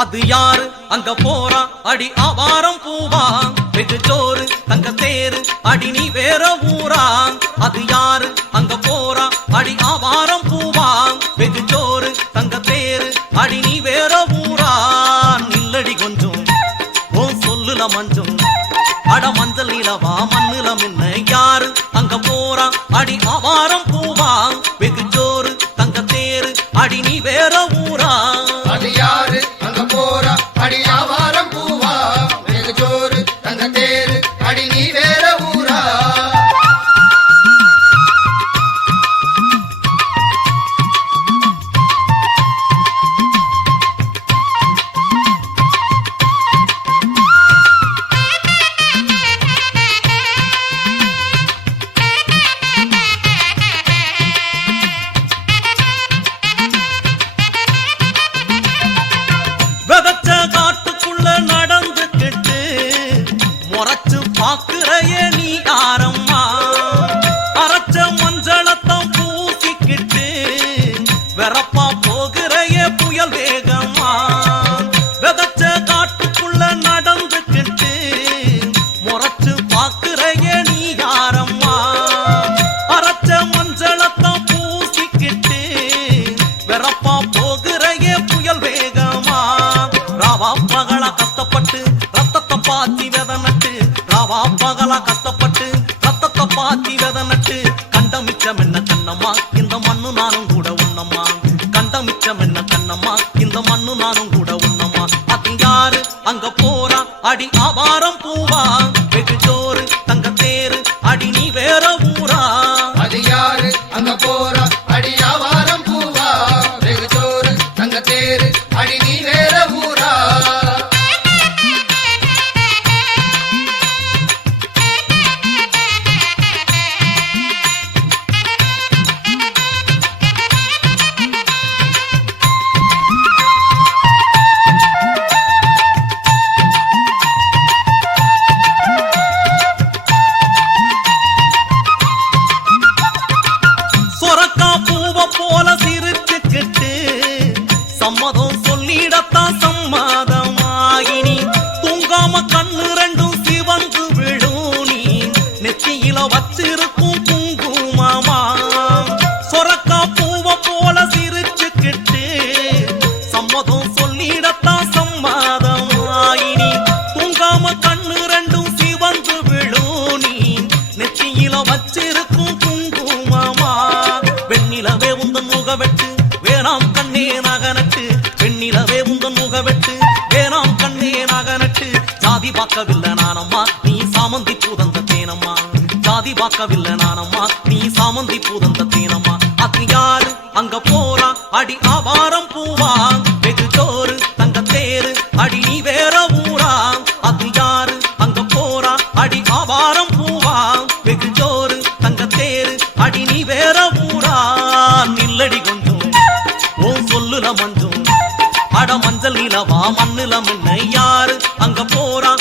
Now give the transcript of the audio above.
அது யாரு அங்க போறா அடி ஆவாரம் பூவா வெகு சோறு தங்க தேரு அடி நீ வேற ஊரா அது யாரு அங்க போறா அடி ஆவாரம் பூவா வெகு சோறு தங்க தேரு அடி நீ வேற ஊரா நில்லடி கொஞ்சம் ஓ சொல்லுல மஞ்சம் அட மஞ்சள் நிலவா மண்ணுல மின்ன யாரு அங்க போறா அடி ஆவாரம் பூவா வெகு சோறு தங்க தேரு அடி நீ வேற ஊரா அது யாரு அங்க போறா அடி ஆவாரம் பூவா வெகு சோறு தங்க தேரு அடி நீ வேற ஊரா பாக்குறையே நீ ஆரம்மா அரைச்ச மஞ்சளத்தம் பூசிக்கிட்டு வெறப்பா போகிறையே புயல் வேகமா விதைச்ச காட்டுக்குள்ள நடந்துக்கிட்டு முறைச்சு பாக்குறையே நீ ஆரம்மா அரைச்ச மஞ்சளத்தம் பூசிக்கிட்டு வெறப்பா போகிறையே புயல் வேகமா ராவா பகலா கஷ்டப்பட்டு ரத்தத்தை பாத்தி வித நட்டு ராவா பகலா கஷ்டப்பட்டு ரத்தத்தை பாத்தி வித நட்டு கண்டமிச்சம் என்ன கண்ணம்மா இந்த மண்ணு நானும் கூட உண்ணம்மா கண்டமிச்சம் என்ன கண்ணம்மா இந்த மண்ணு நானும் கூட உண்ணம்மா அது யாரு அங்க போறா அடி ஆவாரம் பூவா வெகு சோறு தங்க தேரு அடி நீ வேற ஊரா அது யாரு அங்க போறா அடி ஆவாரம் பூவா வெகு சோறு தங்க தேரு அடி நீ வேற ஊரா போல சிரிச்சுக்கிட்டு சம்மதம் சொல்லிடத்தான் சம்மதமாயினி தூங்காம கண்ணு ரெண்டும் சிவந்து விழும் நீ நெத்தியில வச்சிருக்கும் குங்குமமா சொரக்கா பூவ போல சிரிச்சுக்கிட்டு சம்மதம் சொல்லிடத்தான் சம்மதமாயினி தூங்காம கண்ணு ரெண்டும் சிவந்து விழும் நீ நெத்தியில வச்சிருக்கும் குங்குமமா வெண்ணிலவே உந்தன் முகவெட்டு வேணாம் கண்ணே நகனட்டு வெண்ணிலவே உந்தன் முகவெட்டு வேணாம் கண்ணே நகனட்டு ஜாதி பார்க்கவில்லை நானம்மா நீ சாமந்தி பூதந்த தேனம்மா ஜாதி பார்க்கவில்லை நானம்மா நீ சாமந்தி பூதந்த தேனம்மா அது யாரு அங்க போறா அடி ஆவாரம் பூவா வெகு சோறு தங்க தேரு அடி நீ வேற ஊரா அது யாரு அங்க போறா அடி ஆவாரம் பூவா வெகு சோறு தங்க தேரு அடி நீ வேற ஊரா நில்லடி கொஞ்சம் ஓ சொல்லுல மஞ்சம் அட மஞ்சள் நிலவா மண்ணுல முன்ன யாரு அங்க போறா